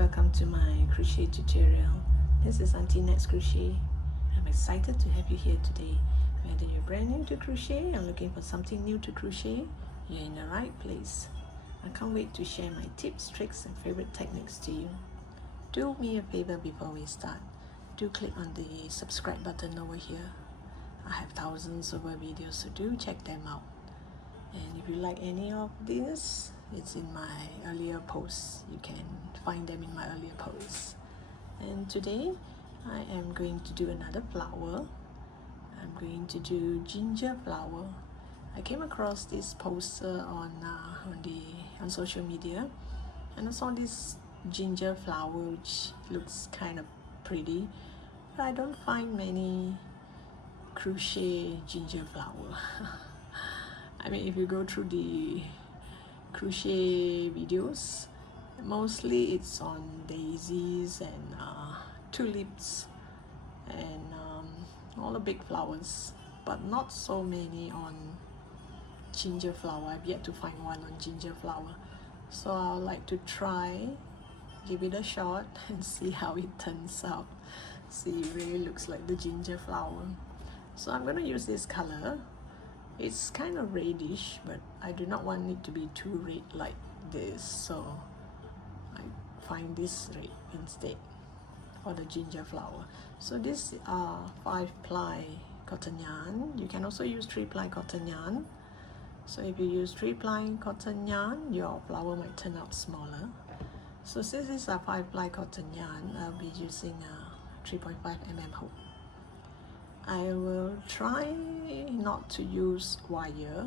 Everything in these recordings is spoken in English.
Welcome to my crochet tutorial. This is Auntie Nat's Crochet. I'm excited to have you here today. Whether you're brand new to crochet or looking for something new to crochet, you're in the right place. I can't wait to share my tips, tricks and favorite techniques to you. Do me a favor before we start. Do click on the subscribe button over here. I have thousands of videos, so do check them out. And if you like any of these, it's in my earlier posts. You can find them in my earlier posts. And today I am going to do another flower. I'm going to do ginger flower. I came across this poster on social media, and I saw this ginger flower which looks kind of pretty, but I don't find many crochet ginger flower. I mean, if you go through the crochet videos, mostly it's on daisies and tulips and all the big flowers, but not so many on ginger flower. I've yet to find one on ginger flower, so I would like to try, give it a shot and see how it turns out. See, it really looks like the ginger flower. So I'm going to use this color. It's kind of reddish, but I do not want it to be too red like this, so I find this red instead for the ginger flower. So this 5-ply cotton yarn. You can also use 3-ply cotton yarn. So if you use 3-ply cotton yarn, your flower might turn out smaller. So since this is a 5-ply cotton yarn, I'll be using a 3.5 mm hook. I will try not to use wire,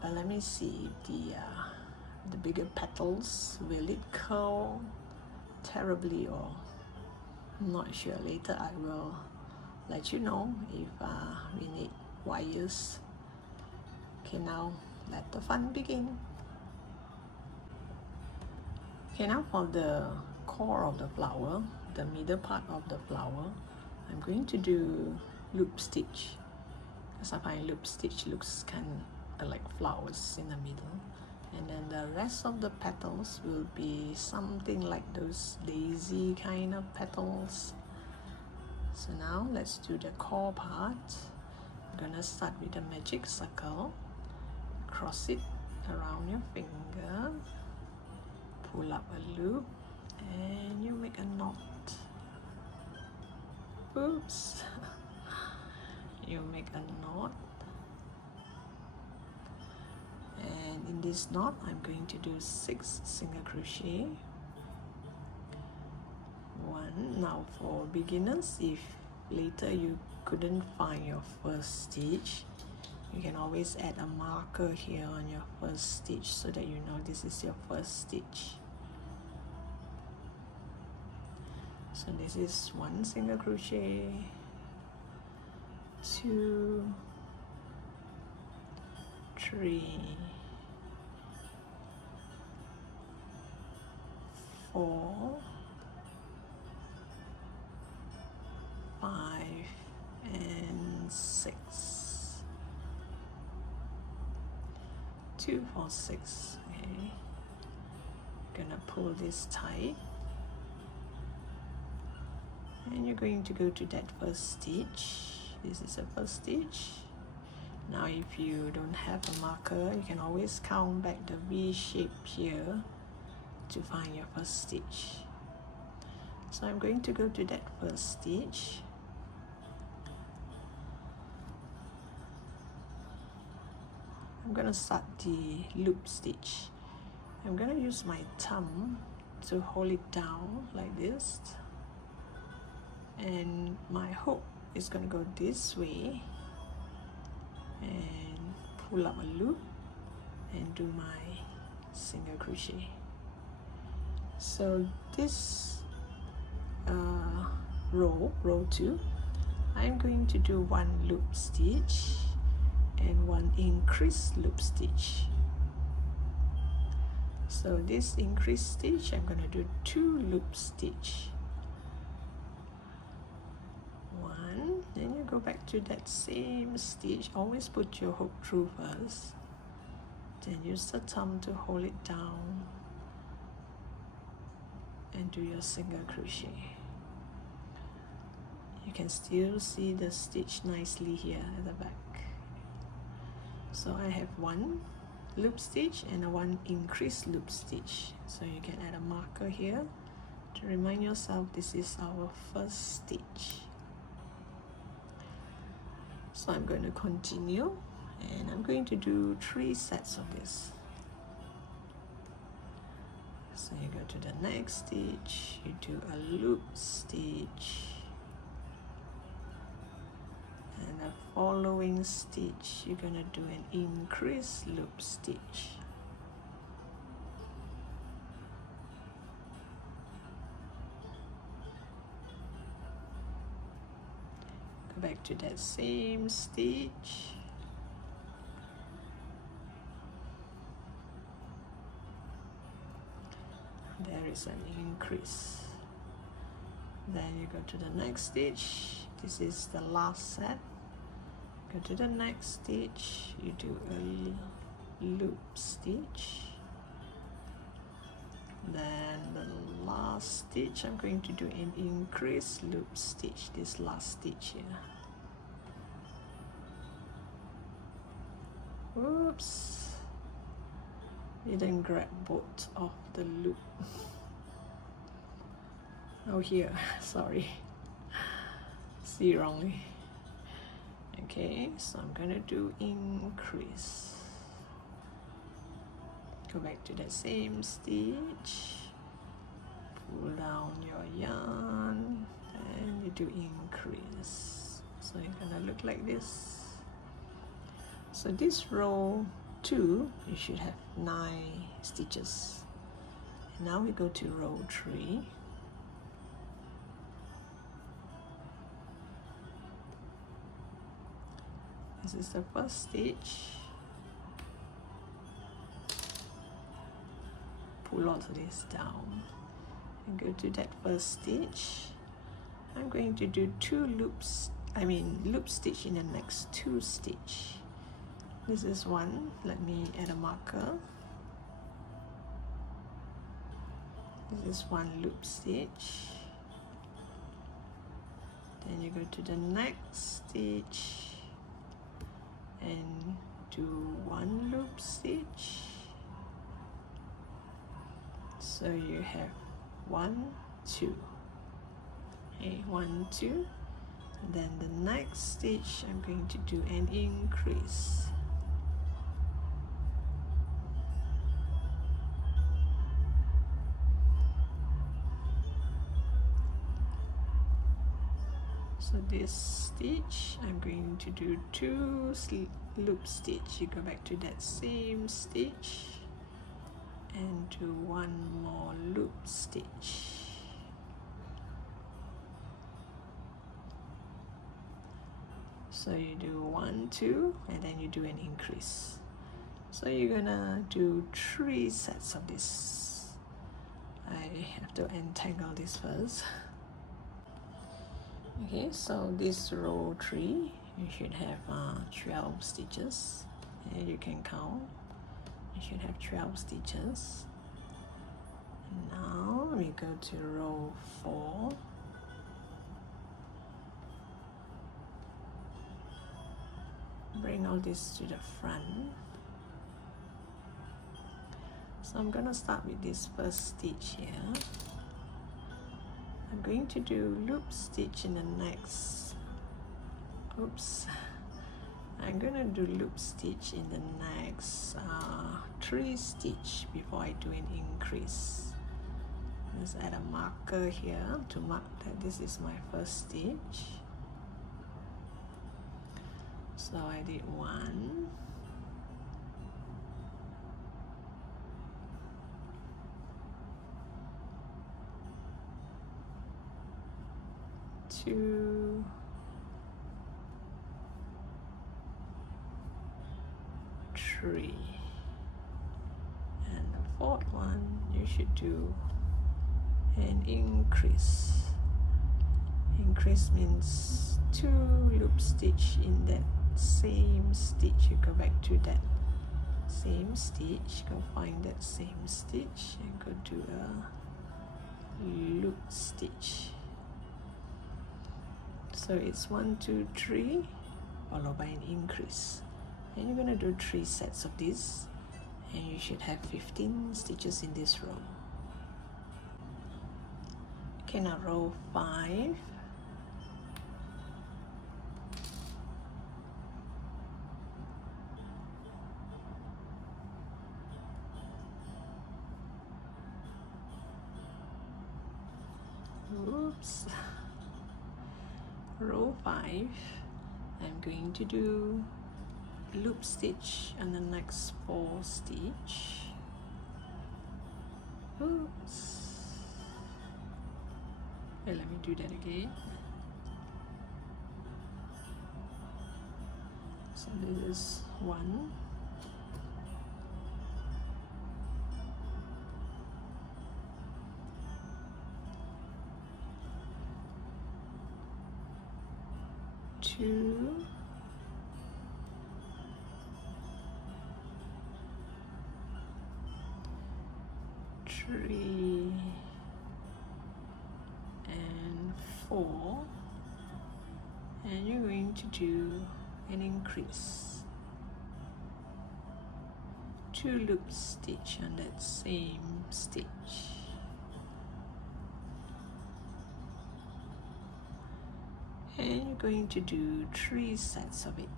but let me see the bigger petals. Will it curl terribly, or I'm not sure. Later I will let you know if we need wires. Okay, now let the fun begin. Okay, now for the core of the flower, the middle part of the flower, I'm going to do loop stitch, because I find loop stitch looks kind of like flowers in the middle, and then the rest of the petals will be something like those daisy kind of petals. So now let's do the core part. I'm gonna start with a magic circle, cross it around your finger, pull up a loop, and you make a knot. Oops. You make a knot, and in this knot I'm going to do 6 single crochet. 1. Now for beginners, if later you couldn't find your first stitch, you can always add a marker here on your first stitch so that you know this is your first stitch. So this is 1 single crochet, 2, 3, 4, 5 and 6. 2, 4, 6. Okay, gonna pull this tight, and you're going to go to that first stitch. This is the first stitch. Now if you don't have a marker, you can always count back the V shape here to find your first stitch. So I'm going to go to that first stitch. I'm going to start the loop stitch. I'm going to use my thumb to hold it down like this, and my hook is going to go this way and pull up a loop and do my single crochet. So this row 2, I'm going to do 1 loop stitch and 1 increased loop stitch. So this increased stitch, I'm going to do 2 loop stitch. 1, then you go back to that same stitch. Always put your hook through first, then use the thumb to hold it down and do your single crochet. You can still see the stitch nicely here at the back. So I have one loop stitch and one increased loop stitch. So you can add a marker here to remind yourself this is our first stitch. So I'm going to continue, and I'm going to do 3 sets of this. So you go to the next stitch, you do a loop stitch, and the following stitch you're gonna do an increased loop stitch. Go back to that same stitch, there is an increase. Then you go to the next stitch. This is the last set. Go to the next stitch, you do a loop stitch. Then the last stitch, I'm going to do an increased loop stitch, this last stitch here. Oops, didn't grab both of the loop. Oh, here, sorry, see wrongly. Okay, so I'm gonna do increase. Go back to the same stitch, pull down your yarn, and you do increase. So it's gonna look like this. So this row 2, you should have 9 stitches. And now we go to row 3. This is the first stitch. Pull all of this down and go to that first stitch. I'm going to do 2 loops, loop stitch in the next 2 stitch. This is one. Let me add a marker. This is one loop stitch. Then you go to the next stitch and do 1 loop stitch. So you have 1, 2. Okay, 1, 2. Then the next stitch, I'm going to do an increase. So this stitch, I'm going to do 2 loop stitch. You go back to that same stitch and do 1 more loop stitch. So you do 1, 2, and then you do an increase. So you're gonna do 3 sets of this. I have to untangle this first. Okay, so this row 3, you should have 12 stitches, and you can count. You should have 12 stitches. And now we go to row 4. Bring all this to the front. So I'm gonna start with this first stitch here. I'm going to do loop stitch in the next, I'm gonna do loop stitch in the next 3 stitch before I do an increase. Let's add a marker here to mark that this is my first stitch. So I did 1, 2, 3, and the 4th one you should do an increase. Increase means 2 loop stitch in that same stitch. You go back to that same stitch, go find that same stitch and go do loop stitch. So it's 1 2 3 followed by an increase, and you're going to do 3 sets of this, and you should have 15 stitches in this row. Okay, now row 5, oops, row 5, I'm going to do loop stitch on the next 4 stitch. Oops. Okay, let me do that again. So this is 1, 2, 3, and 4, and you're going to do an increase, 2 loop stitch on that same stitch, and you're going to do 3 sets of it,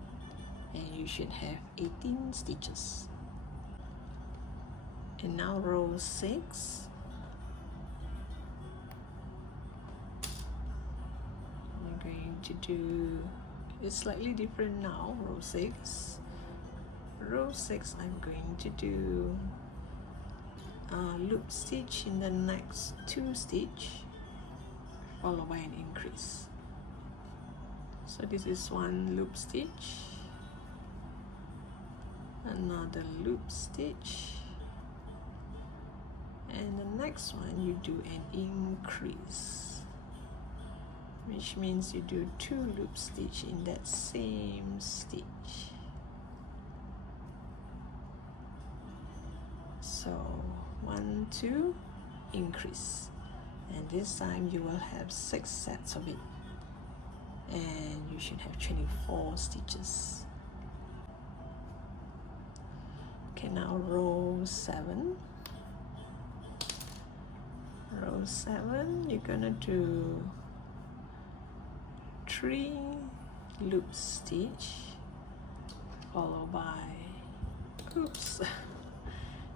and you should have 18 stitches. And now row 6, you're going to do, it's slightly different now, row 6. Row 6, I'm going to do a loop stitch in the next 2 stitch followed by an increase. So this is 1 loop stitch, another loop stitch, and the next one you do an increase, which means you do 2 loop stitch in that same stitch. So 1 2 increase, and this time you will have 6 sets of it, and you should have 24 stitches. Okay, now row 7. Row 7, you're gonna do 3 loop stitch followed by, oops,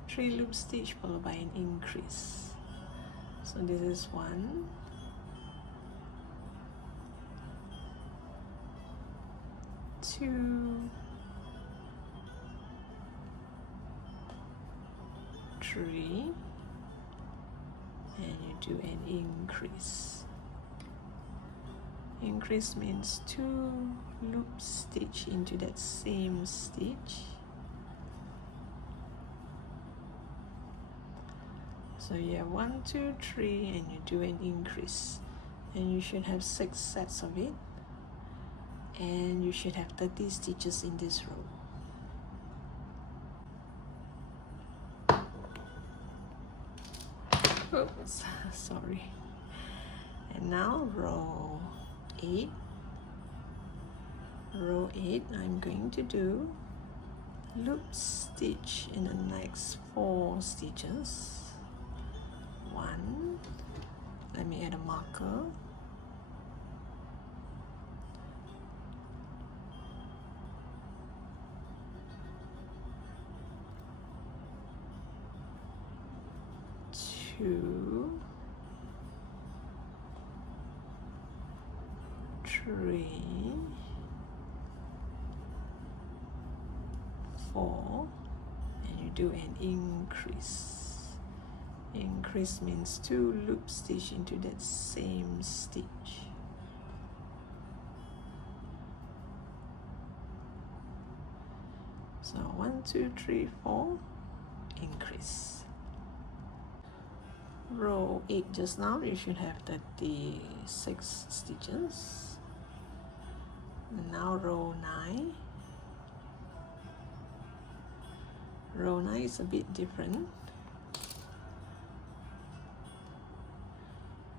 3 loop stitch followed by an increase. So this is 1, 2, 3, and you do an increase. Increase means 2 loop stitch into that same stitch. So you have 1 2 3, and you do an increase, and you should have 6 sets of it, and you should have 30 stitches in this row. Oops, sorry. And now row 8. Row 8, I'm going to do loop stitch in the next 4 stitches. 1, let me add a marker, 2, 3, 4, and you do an increase. Increase means 2 loop stitch into that same stitch. So 1 2 3 4, increase. Row 8 just now, you should have 36 stitches. Now row 9. Row 9 is a bit different.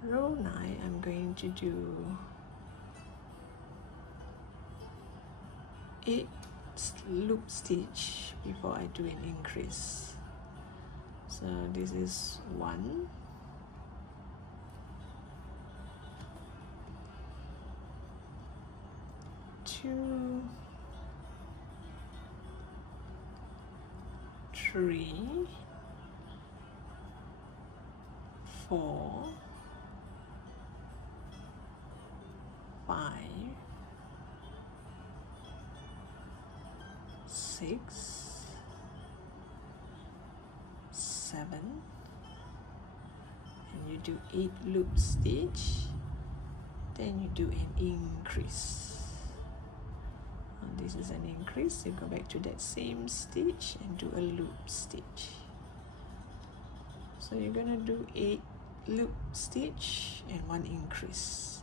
row 9, I'm going to do 8 loop stitch before I do an increase. So this is 1, 2, 3, 4, 5, 6, 7, and you do 8 loop stitch, then you do an increase. And this is an increase, you go back to that same stitch and do a loop stitch. So you're gonna do 8 loop stitch and 1 increase,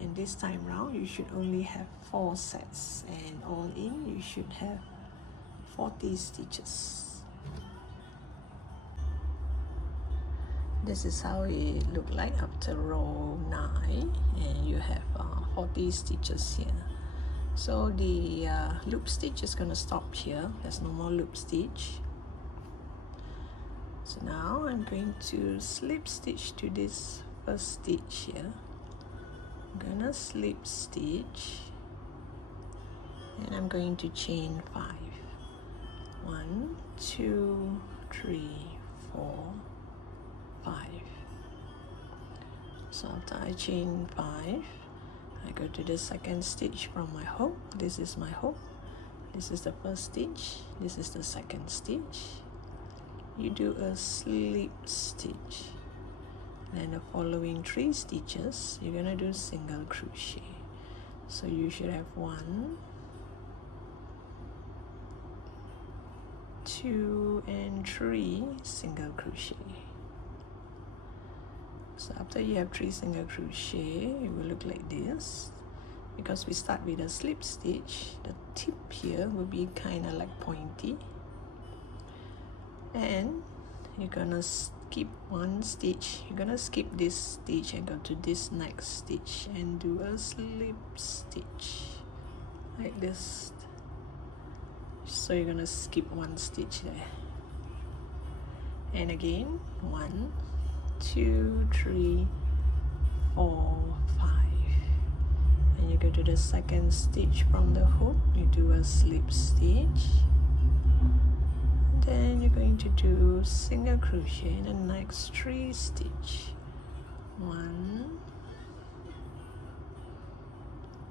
and this time round you should only have 4 sets, and all in you should have 40 stitches. This is how it look like after row 9, and you have 40 stitches here. So the loop stitch is gonna stop here. There's no more loop stitch. So now I'm going to slip stitch to this first stitch here. I'm gonna slip stitch, and I'm going to chain 5. 1, 2, 3, 4, 5. So after I chain 5, I go to the second stitch from my hook. This is my hook. This is the first stitch. This is the second stitch. You do a slip stitch. Then the following 3 stitches, you're gonna do single crochet. So you should have 1, 2, and 3 single crochet. So after you have 3 single crochet, it will look like this. Because we start with a slip stitch, the tip here will be kind of like pointy, and you're gonna skip 1 stitch. You're gonna skip this stitch and go to this next stitch and do a slip stitch like this. So you're gonna skip 1 stitch there, and again 1, 2, 3, 4, 5, and you go to the second stitch from the hook. You do a slip stitch, then you're going to do single crochet in the next 3 stitch. 1,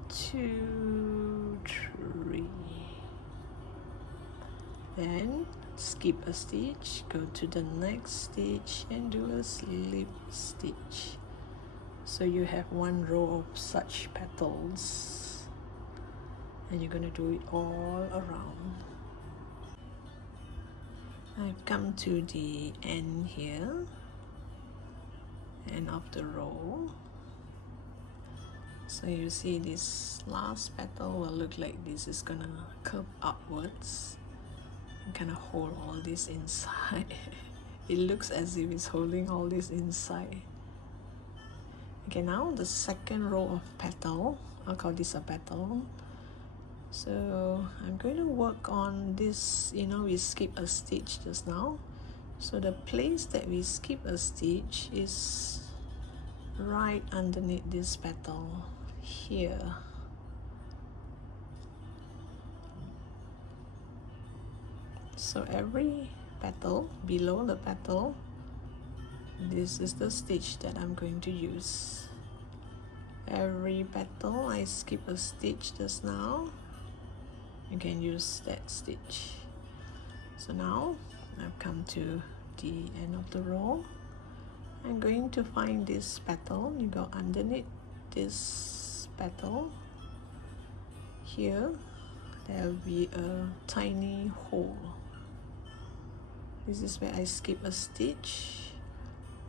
2, 3. Then skip a stitch, go to the next stitch and do a slip stitch. So you have 1 row of such petals, and you're gonna do it all around. I've come to the end here, end of the row. So you see this last petal will look like this. It's gonna curve upwards and kind of hold all this inside. It looks as if it's holding all this inside. Okay, now the second row of petal, I'll call this a petal. So I'm going to work on this. You know, we skip a stitch just now, so the place that we skip a stitch is right underneath this petal here. So every petal, below the petal, this is the stitch that I'm going to use. Every petal I skip a stitch just now, you can use that stitch. So now I've come to the end of the row. I'm going to find this petal. You go underneath this petal here. There will be a tiny hole. This is where I skip a stitch.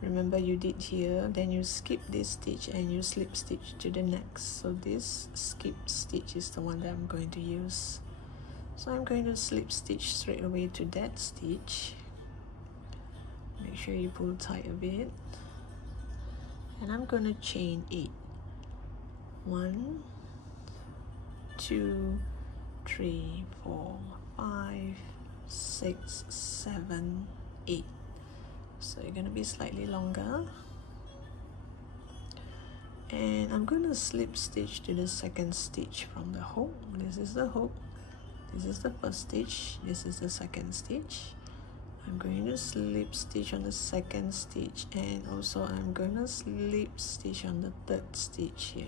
Remember, you did here, then you skip this stitch and you slip stitch to the next. So this skip stitch is the one that I'm going to use. So I'm going to slip stitch straight away to that stitch. Make sure you pull tight a bit. and I'm going to chain 8. 1, 2, 3, 4, 5, 6, 7, 8. So you're going to be slightly longer, and I'm going to slip stitch to the second stitch from the hook. This is the hook, this is the first stitch, this is the second stitch. I'm going to slip stitch on the second stitch, and also I'm going to slip stitch on the third stitch here.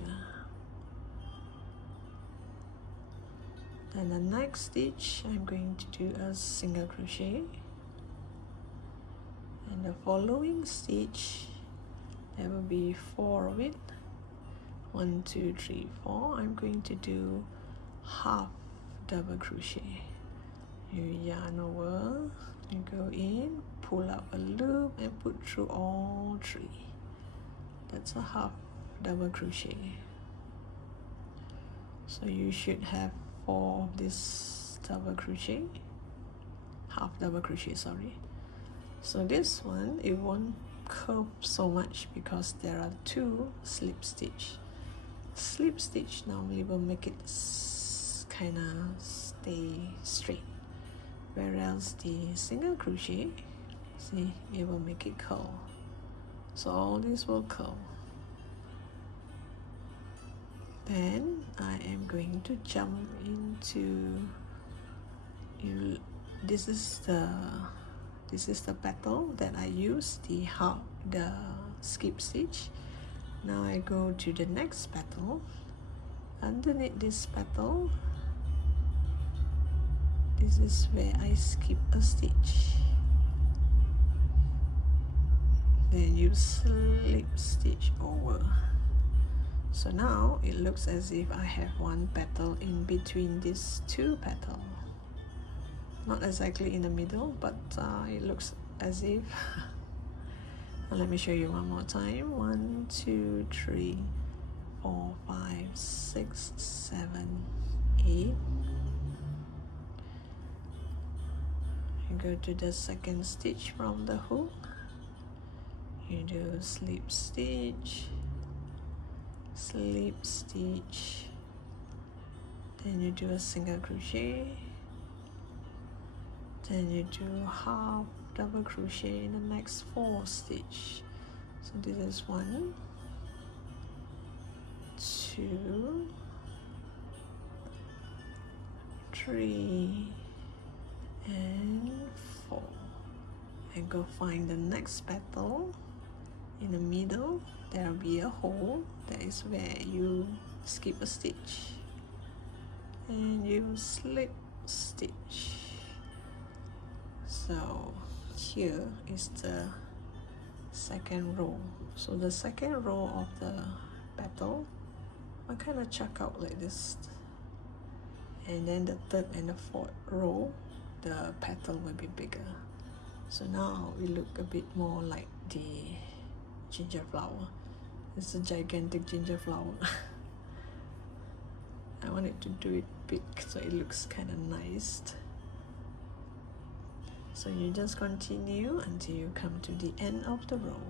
Then the next stitch I'm going to do a single crochet, and the following stitch there will be 4 of it. 1, 2, 3, 4. I'm going to do half double crochet. You yarn over, you go in, pull up a loop and put through all 3. That's a half double crochet. So you should have 4 of this double crochet, half double crochet, sorry. So this one, it won't curve so much because there are 2 slip stitch. Slip stitch normally will make it kind of stay straight, whereas the single crochet, see, it will make it curl. So all this will curl. Then I am going to jump into, this is the petal that I use, the skip stitch. Now I go to the next petal. Underneath this petal, this is where I skip a stitch. Then you slip stitch over. So now it looks as if I have 1 petal in between these 2 petals. Not exactly in the middle, but it looks as if. Let me show you one more time. 1, 2, 3, 4, 5, 6, 7, 8. You go to the second stitch from the hook. You do slip stitch, slip stitch, then you do a single crochet, then you do half double crochet in the next 4 stitch. So this is 1, 2, 3, and 4. And go find the next petal. In the middle there will be a hole. That is where you skip a stitch and you slip stitch. So here is the second row. So the second row of the petal I kind of chuck out like this, and then the third and the fourth row the petal will be bigger. So now it look a bit more like the ginger flower. It's a gigantic ginger flower. I wanted to do it big so it looks kind of nice. So you just continue until you come to the end of the row.